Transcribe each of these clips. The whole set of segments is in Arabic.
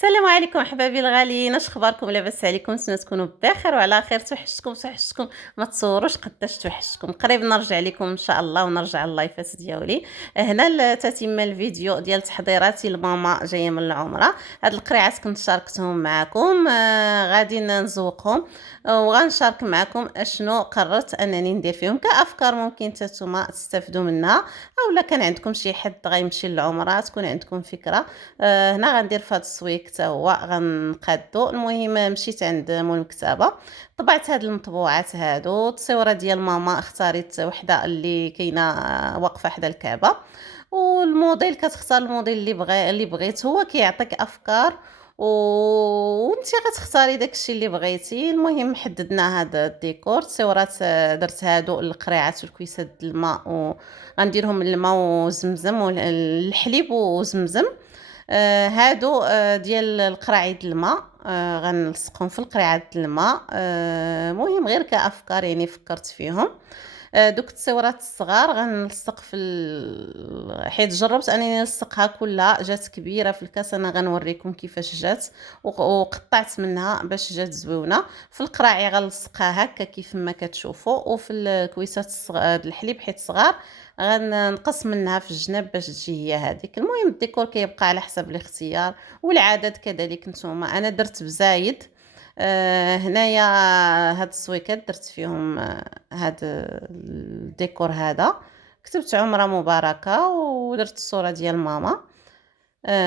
السلام عليكم احبابي الغاليين، اش اخباركم؟ لاباس عليكم؟ نتمنى تكونوا بخير وعلى خير. توحشتكم ما تصوروش قداش توحشتكم. قريب نرجع لكم ان شاء الله ونرجع اللايفات ديالي هنا لتتم الفيديو ديال تحضيراتي لماما جايه من العمره. هاد القريعات كنت شاركتهم معكم، غادي نزوقهم، وغنشارك معكم اشنو قررت انني ندير فيهم كافكار ممكن نتوما تستافدوا منها، اولا كان عندكم شي حد غيمشي للعمره تكون عندكم فكره. هنا غندير في هذا السويك حتى هو غنقادو. المهم مشيت عند مول المكتبه، طبعت هاد المطبوعات هادو. التصويره ديال ماما اختاريت وحده اللي كاينه واقفه حدا الكعبه، والموديل كتختار الموديل اللي بغيت. هو كيعطيك افكار وانتي غتختاري داكشي اللي بغيتي. المهم حددنا هذا الديكور. التصويرات درت هادو القريعات والكويسات د الماء، وغنديرهم الماء وزمزم والحليب وزمزم. هادو ديال القراعيد الماء، غنلصقهم في القرعة الماء. مهم غير كأفكار يعني فكرت فيهم. دوك التصويرات الصغار غنلصق في حيت جربت انني نلصقها كلها جات كبيره في الكاس. انا غنوريكم كيفاش جات وقطعت منها باش جات زوينه. في القراعي غنلصقها هكا كيف ما كتشوفوا، وفي الكويسات الحليب حيت صغار غنقص منها في الجناب باش تجي هي هذيك. المهم الديكور كيبقى على حسب الاختيار والعدد كذلك نتوما. انا درت بزايد. هنايا هاد السويكات درت فيهم هاد الديكور هذا. كتبت عمره مباركه ودرت الصوره ديال ماما.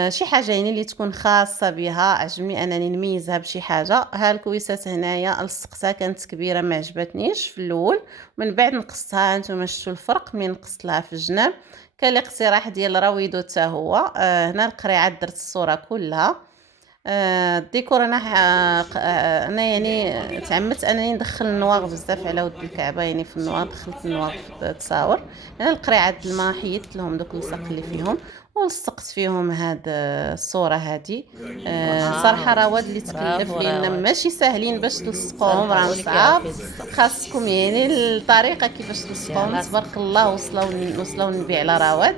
شي حاجه يعني اللي تكون خاصه بها، عجبني انني نميزها بشي حاجه. ها الكويسات هنايا لصقتها كانت كبيره ما عجبتنيش في الاول، من بعد نقصتها. نتوما شفتوا الفرق من نقصت لها في الجناب. كان الاقتراح ديال راويدو حتى هو. هنا القريعات درت الصوره كلها. الديكور انا يعني تعمدت انني ندخل النواغ بزاف على ود الكعبه، يعني في النواغ دخلت النواغ في التصاور. انا القريعات الماء حيدت لهم دوك اللصق اللي فيهم ولصقت فيهم هاد الصوره هادي. صراحه رواد اللي تكلف برافو لان رواد. ماشي ساهلين باش تلصقوهم، صراحة راه هو اللي صعاب. كيعرف يلصق. خاصكم يعني الطريقه كيفاش انتي تلصقوهم. على تبارك الله وصلوا النبي على رواد.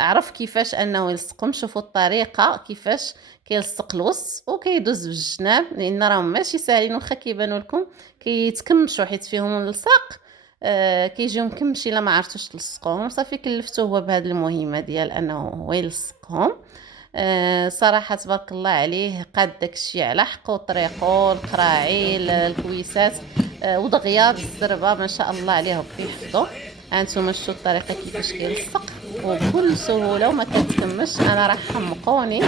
عرف كيفاش انه يلصقهم. شوفوا الطريقه كيفاش كيلصق الوسط وكيدوز بالجناب، لان راهم ماشي ساهلين واخا كيبانوا لكم كيتكمشوا حيت فيهم اللصاق. كيجيو مكمشي الا ما عرفتوش تلصقوهم. صافي كلفتوه هو بهذه المهمه ديال انه هو يلصقهم. صراحه تبارك الله عليه قاد داكشي على حقه وطريقه. القراعي الكويسات ودغيا الزربه ما شاء الله عليه ربي يحفظو. هانتوما شفتوا الطريقه كيفاش كيلصق وبكل سهوله وما كتكمش. انا راه حمقوني.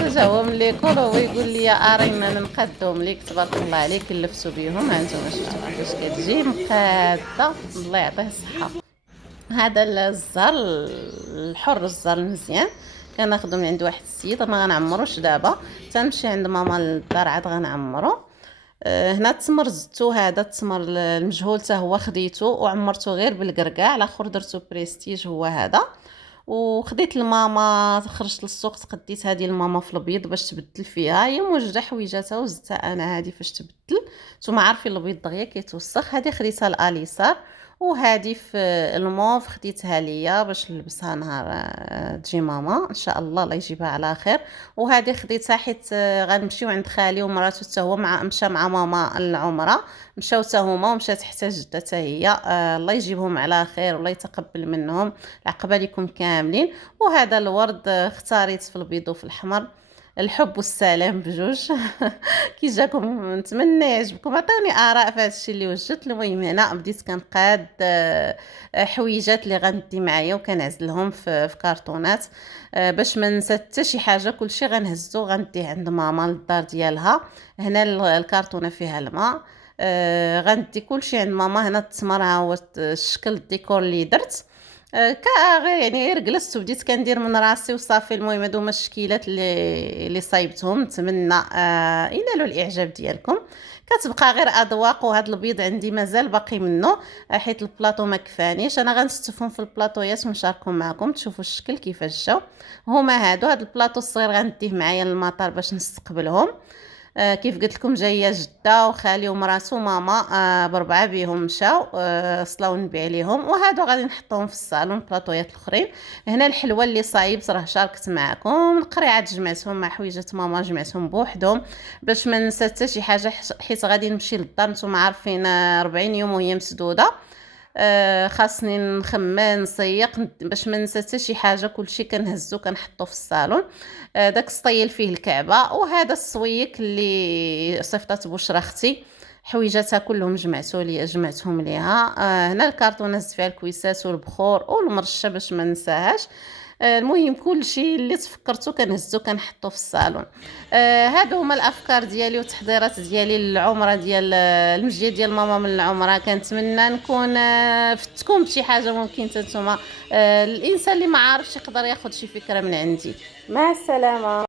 جا هو من ليكول هو يقول لي يا ارين انا نقادهم ليك. تبارك الله عليك كلفتو بيهم. هانتوما شفتوا كيفاش كتجي مقاده، الله يعطيه الصحه. هذا الزر الحر، الزر المزيان كناخذو من عند واحد السيد. ما غنعمروش دابا، تنمشي عند ماما للدار عاد غنعمرو. هنا التمر زدتو، هذا التمر المجهول حتى هو خديته وعمرته غير بالقرقاع. الاخر درتو بريستيج هو هذا. وخديت الماما، خرجت للسوق تقديت هذه الماما في البيض باش تبدل فيها. هي موجده حويجاتها وزدتها انا هذه فاش تبدل. نتوما عارفين البيض دغيا كيتوسخ. هذه خديتها الاليسار، وهذه في الموف خديتها ليا باش نلبسها نهار تجي ماما ان شاء الله الله يجيبها على خير. وهذه خديتها حيت غنمشيو عند خالي ومراته حتى هو مشى مع ماما العمره. مشاو حتى هما ومشات حتى جدتها هي. الله يجيبهم على خير والله يتقبل منهم العقبه لكم كاملين. وهذا الورد اختاريت في البيض وفي الاحمر. الحب والسلام بجوج. كي جاكم نتمنى يعجبكم. عطيوني اراء في هذا الشيء اللي وجدت. المهم هنا بديت كنقاد حويجات اللي غندي معايا وكنعزلهم في كرتونات باش ما ننسى حتى شي حاجه. كلشي غنهزو غنديه عند ماما للدار ديالها. هنا الكرتونه فيها الماء. غندي كلشي عند ماما. هنا التمر ها هو الشكل الديكور اللي درت. غير يعني غير جلست وبديت كندير من راسي وصافي. المهم هادو هما الشكيلات اللي صايبتهم. نتمنى ينالوا الاعجاب ديالكم. كتبقى غير اذواق. وهذا البيض عندي مازال باقي منه حيت البلاطو ما كفانيش. انا غنستفهم في البلاطويات ونشاركهم معكم تشوفوا الشكل كيفاش جاو. هما هادو. هذا البلاطو الصغير غنديه معايا للمطار باش نستقبلهم. كيف قلت لكم جايه جده وخالي ومراتو ماما، بربعه بيهم مشاو، صلاو النبي عليهم، وهادو غادي نحطوهم في الصالون بلاطويات الاخرين. هنا الحلوه اللي صايبت راه شاركت معكم، القريعات جمعتهم مع حويجات ماما، جمعتهم بوحدهم باش ما ننسى حتى شي حاجه، حيت غادي نمشي للدار. نتوما عارفين 40 يوم وهي مسدوده، خاصني نخمم نسيق باش ما ننسى حتى شي حاجه، كلشي كنهزو كنحطو في الصالون. داك السطيل فيه الكعبه، وهذا السويك اللي صيفطات بشرى اختي، حويجاتها كلهم جمعتهم ليها. هنا الكارطونه زدت فيها الكويسات والبخور والمرشه باش ما ننساهاش. المهم كلشي اللي تفكرتو كنهزو كنحطو في الصالون. هادو هما الافكار ديالي والتحضيرات ديالي للعمره ديال المجيه ديال ماما من العمره. كنتمنى نكون فتكم بشي حاجه ممكن حتى نتوما، الانسان اللي ما عارفش يقدر ياخذ شي فكره من عندي. مع السلامه.